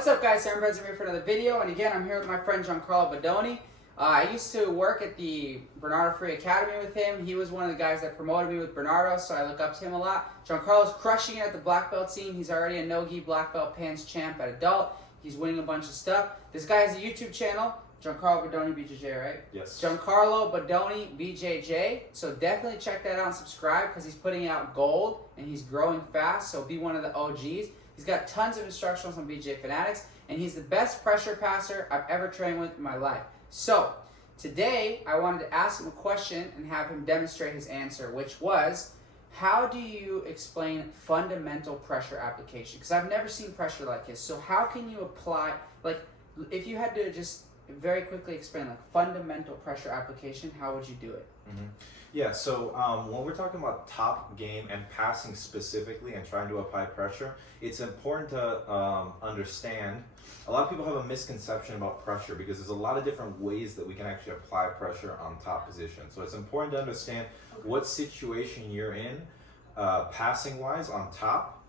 What's up, guys? Aaron Benson here for another video, and again, I'm here with my friend Giancarlo Bodoni. I used to work at the Bernardo Free Academy with him. He was one of the guys that promoted me with Bernardo, so I look up to him a lot. Giancarlo's crushing it at the black belt scene. He's already a no-gi black belt pants champ at adult. He's winning a bunch of stuff. This guy has a YouTube channel, Giancarlo Bodoni BJJ, right? Yes. Giancarlo Bodoni BJJ. So definitely check that out and subscribe because he's putting out gold and he's growing fast. So be one of the OGs. He's got tons of instructionals on BJJ Fanatics, and he's the best pressure passer I've ever trained with in my life. So today I wanted to ask him a question and have him demonstrate his answer, which was, how do you explain fundamental pressure application? Because I've never seen pressure like this. So how can you apply, like, if you had to just very quickly explain like fundamental pressure application, how would you do it? Mm-hmm. Yeah, so when we're talking about top game and passing specifically and trying to apply pressure, it's important to understand, a lot of people have a misconception about pressure because there's a lot of different ways that we can actually apply pressure on top position. So it's important to understand what situation you're in, passing wise on top,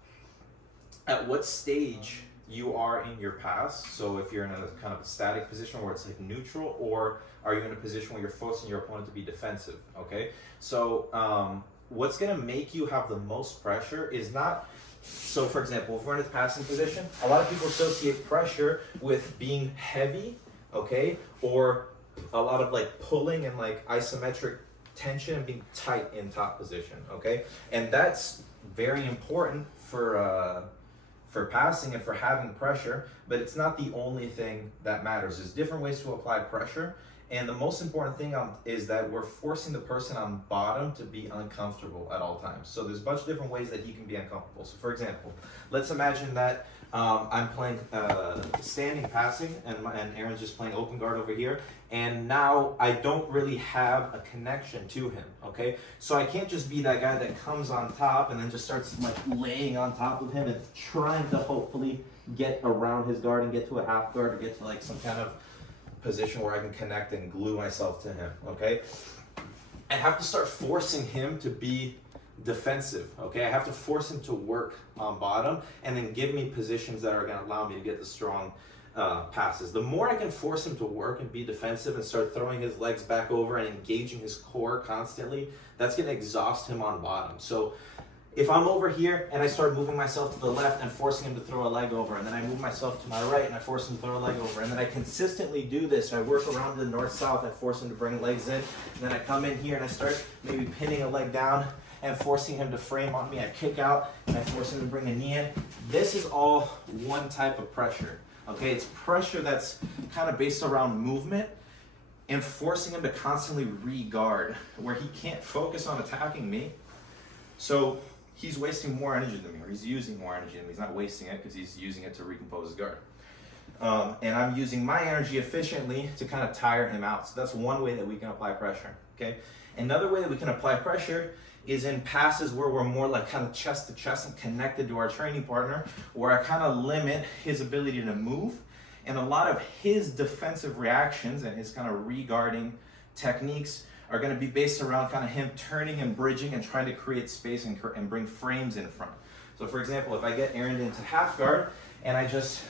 at what stage you are in your pass. So if you're in a kind of a static position where it's like neutral, or are you in a position where you're forcing your opponent to be defensive, okay? So what's gonna make you have the most pressure is not, so for example, if we're in a passing position, a lot of people associate pressure with being heavy, okay? Or a lot of like pulling and like isometric tension and being tight in top position, okay? And that's very important for passing and for having pressure, but it's not the only thing that matters. There's different ways to apply pressure, and the most important thing is that we're forcing the person on bottom to be uncomfortable at all times. So there's a bunch of different ways that he can be uncomfortable. So for example, let's imagine that I'm playing standing passing, and Aaron's just playing open guard over here, and now I don't really have a connection to him, okay? So I can't just be that guy that comes on top and then just starts like laying on top of him and trying to hopefully get around his guard and get to a half guard or get to like some kind of position where I can connect and glue myself to him, okay? I have to start forcing him to be defensive, okay? I have to force him to work on bottom and then give me positions that are going to allow me to get the strong passes. The more I can force him to work and be defensive and start throwing his legs back over and engaging his core constantly, that's going to exhaust him on bottom. So if I'm over here and I start moving myself to the left and forcing him to throw a leg over, and then I move myself to my right and I force him to throw a leg over, and then I consistently do this, I work around the north-south, I force him to bring legs in, and then I come in here and I start maybe pinning a leg down and forcing him to frame on me, I kick out and I force him to bring a knee in. This is all one type of pressure, okay? It's pressure that's kind of based around movement and forcing him to constantly re-guard where he can't focus on attacking me. So he's wasting more energy than me, or he's using more energy than me. He's not wasting it because he's using it to recompose his guard. And I'm using my energy efficiently to kind of tire him out. So that's one way that we can apply pressure, okay? Another way that we can apply pressure is in passes where we're more like kind of chest to chest and connected to our training partner, where I kind of limit his ability to move. And a lot of his defensive reactions and his kind of re-guarding techniques are going to be based around kind of him turning and bridging and trying to create space and bring frames in front. So for example, if I get Aaron into half guard and I just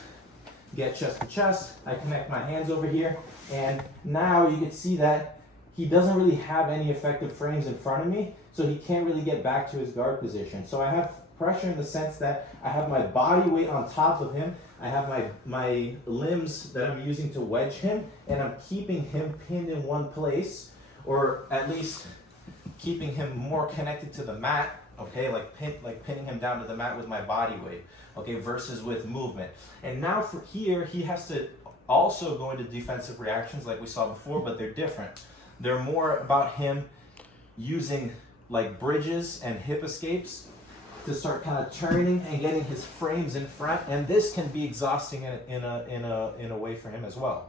get chest to chest, I connect my hands over here, and now you can see that he doesn't really have any effective frames in front of me, so he can't really get back to his guard position. So I have pressure in the sense that I have my body weight on top of him, I have my limbs that I'm using to wedge him, and I'm keeping him pinned in one place, or at least keeping him more connected to the mat, okay, like pinning him down to the mat with my body weight, okay, versus with movement. And now for here, he has to also go into defensive reactions like we saw before, but they're different. They're more about him using like bridges and hip escapes to start kind of turning and getting his frames in front, and this can be exhausting in a way for him as well.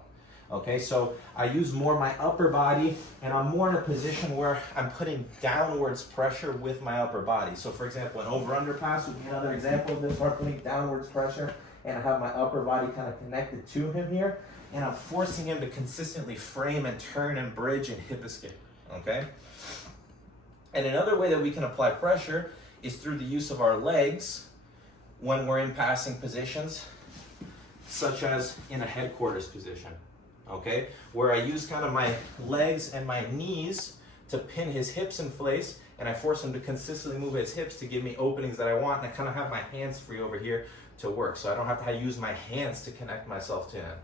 Okay, so I use more my upper body, and I'm more in a position where I'm putting downwards pressure with my upper body. So for example, an over-under pass would be another example of this, where I'm putting downwards pressure, and I have my upper body kind of connected to him here, and I'm forcing him to consistently frame and turn and bridge and hip escape, okay? And another way that we can apply pressure is through the use of our legs when we're in passing positions. such as in a headquarters position, okay? Where I use kind of my legs and my knees to pin his hips in place, and I force him to consistently move his hips to give me openings that I want, and I kind of have my hands free over here to work, so I don't have to use my hands to connect myself to him.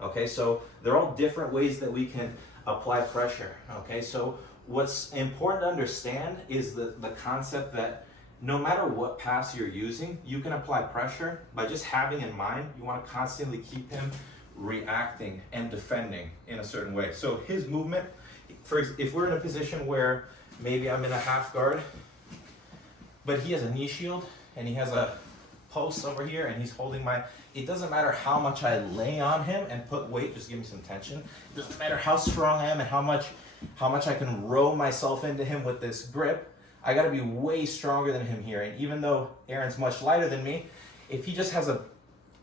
Okay, so they're all different ways that we can apply pressure. Okay, so what's important to understand is the concept that no matter what pass you're using, you can apply pressure by just having in mind you want to constantly keep him reacting and defending in a certain way. So his movement, if we're in a position where maybe I'm in a half guard, but he has a knee shield and he has a post over here and he's holding my, it doesn't matter how much I lay on him and put weight, just give me some tension. It doesn't matter how strong I am and how much I can row myself into him with this grip. I gotta be way stronger than him here. And even though Aaron's much lighter than me, if he just has a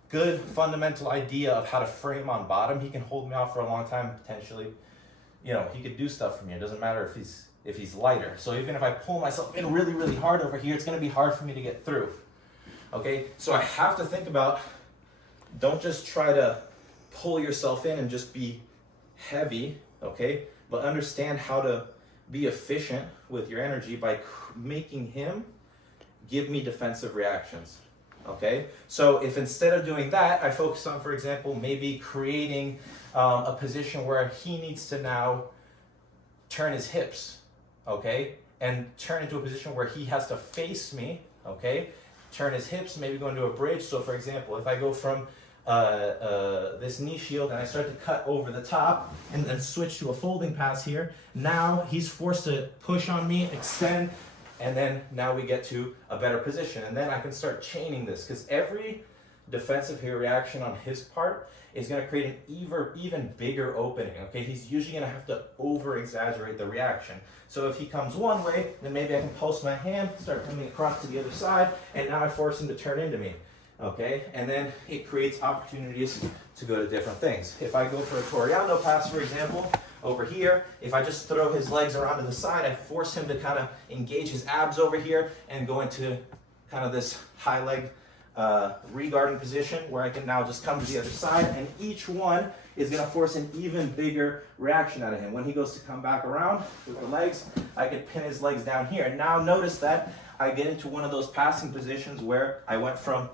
good fundamental idea of how to frame on bottom, he can hold me off for a long time, potentially. You know, he could do stuff for me. It doesn't matter if he's lighter. So even if I pull myself in really, really hard over here, it's gonna be hard for me to get through. Okay, so I have to think about, don't just try to pull yourself in and just be heavy, okay? But understand how to be efficient with your energy by making him give me defensive reactions, okay? So if instead of doing that, I focus on, for example, maybe creating a position where he needs to now turn his hips, okay? And turn into a position where he has to face me, okay? Turn his hips, maybe go into a bridge. So for example, if I go from this knee shield and I start to cut over the top and then switch to a folding pass here, now he's forced to push on me, extend, and then now we get to a better position. And then I can start chaining this, because every defensive here reaction on his part is going to create an even bigger opening, okay? He's usually going to have to over-exaggerate the reaction. So if he comes one way, then maybe I can post my hand, start coming across to the other side, and now I force him to turn into me, okay? And then it creates opportunities to go to different things. If I go for a Toriano pass, for example, over here, if I just throw his legs around to the side, I force him to kind of engage his abs over here and go into kind of this high leg re-guarding position where I can now just come to the other side, and each one is going to force an even bigger reaction out of him. When he goes to come back around with the legs, I can pin his legs down here. And now notice that I get into one of those passing positions where I went from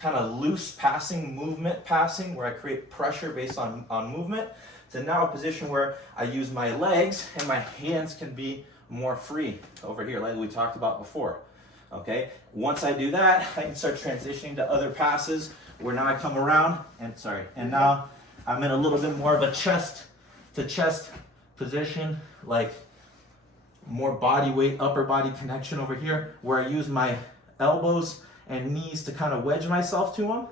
kind of loose passing, movement passing, where I create pressure based on movement, to now a position where I use my legs and my hands can be more free over here, like we talked about before. Okay, once I do that, I can start transitioning to other passes where now I come around and now I'm in a little bit more of a chest to chest position, like more body weight, upper body connection over here, where I use my elbows and knees to kind of wedge myself to him.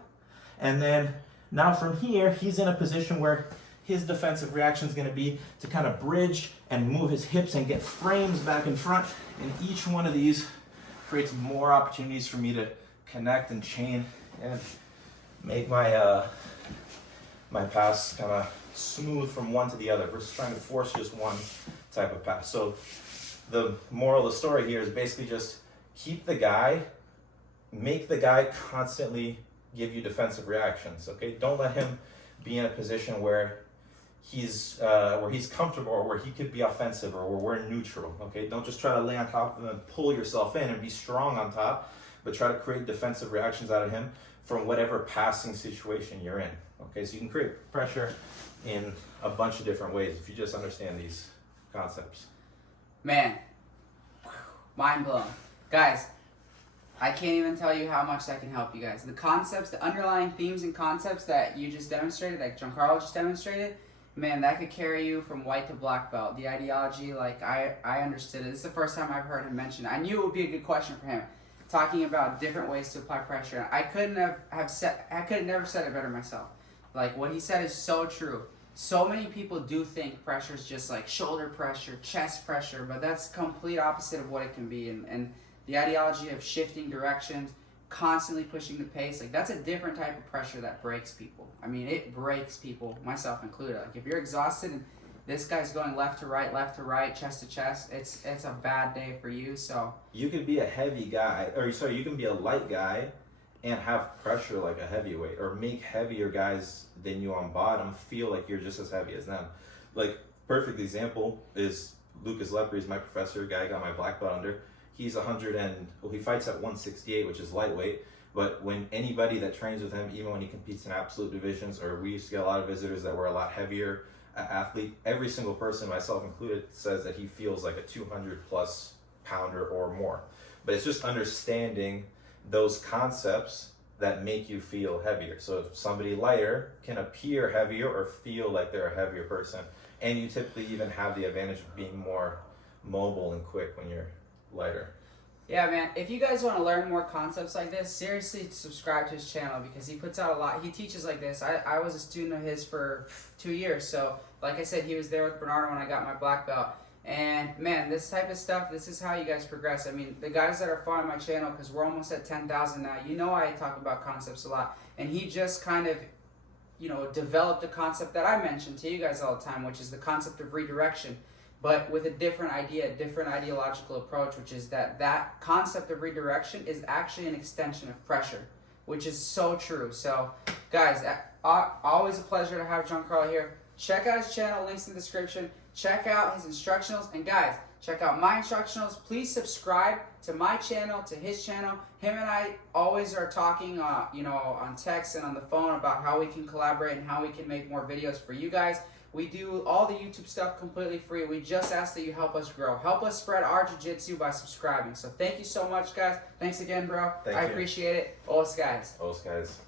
And then now from here, he's in a position where his defensive reaction is going to be to kind of bridge and move his hips and get frames back in front. And each one of these creates more opportunities for me to connect and chain and make my my pass kind of smooth from one to the other versus trying to force just one type of pass. So the moral of the story here is basically just keep the guy, make the guy constantly give you defensive reactions, okay? Don't let him be in a position where he's comfortable or where he could be offensive or where we're neutral, okay? Don't just try to lay on top of him and pull yourself in and be strong on top, but try to create defensive reactions out of him from whatever passing situation you're in, okay? So you can create pressure in a bunch of different ways if you just understand these concepts. Man, mind blown. Guys, I can't even tell you how much that can help you guys. The concepts, the underlying themes and concepts that you just demonstrated, like Giancarlo just demonstrated, man, that could carry you from white to black belt. The ideology, like I understood it. This is the first time I've heard him mention it. I knew it would be a good question for him, talking about different ways to apply pressure. I could never said it better myself. Like what he said is so true. So many people do think pressure is just like shoulder pressure, chest pressure, but that's complete opposite of what it can be. And the ideology of shifting directions, constantly pushing the pace, like that's a different type of pressure that breaks people. I mean, it breaks people, myself included. Like if you're exhausted and this guy's going left to right, chest to chest, it's a bad day for you. So you could be a heavy guy, or sorry, you can be a light guy and have pressure like a heavyweight, or make heavier guys than you on bottom feel like you're just as heavy as them. Like, perfect example is Lucas Lepre is my professor, guy I got my black belt under. He's he fights at 168, which is lightweight. But when anybody that trains with him, even when he competes in absolute divisions, or we used to get a lot of visitors that were a lot heavier athlete, every single person, myself included, says that he feels like a 200 plus pounder or more. But it's just understanding those concepts that make you feel heavier. So if somebody lighter can appear heavier or feel like they're a heavier person, and you typically even have the advantage of being more mobile and quick when you're lighter. Yeah, man, if you guys want to learn more concepts like this, seriously subscribe to his channel, because he puts out a lot. He teaches like this. I was a student of his for 2 years. So like I said, he was there with Bernardo when I got my black belt. And man, this type of stuff, this is how you guys progress. I mean, the guys that are following my channel, because we're almost at 10,000 now, you know I talk about concepts a lot. And he just kind of, you know, developed a concept that I mention to you guys all the time, which is the concept of redirection, but with a different idea, a different ideological approach, which is that concept of redirection is actually an extension of pressure, which is so true. So guys, always a pleasure to have Giancarlo here. Check out his channel, links in the description. Check out his instructionals, and guys, check out my instructionals. Please subscribe to my channel, to his channel. Him and I always are talking, you know, on text and on the phone about how we can collaborate and how we can make more videos for you guys. We do all the YouTube stuff completely free. We just ask that you help us grow. Help us spread our jiu-jitsu by subscribing. So thank you so much, guys. Thanks again, bro. Thank I you. appreciate it. Os guys. Os guys.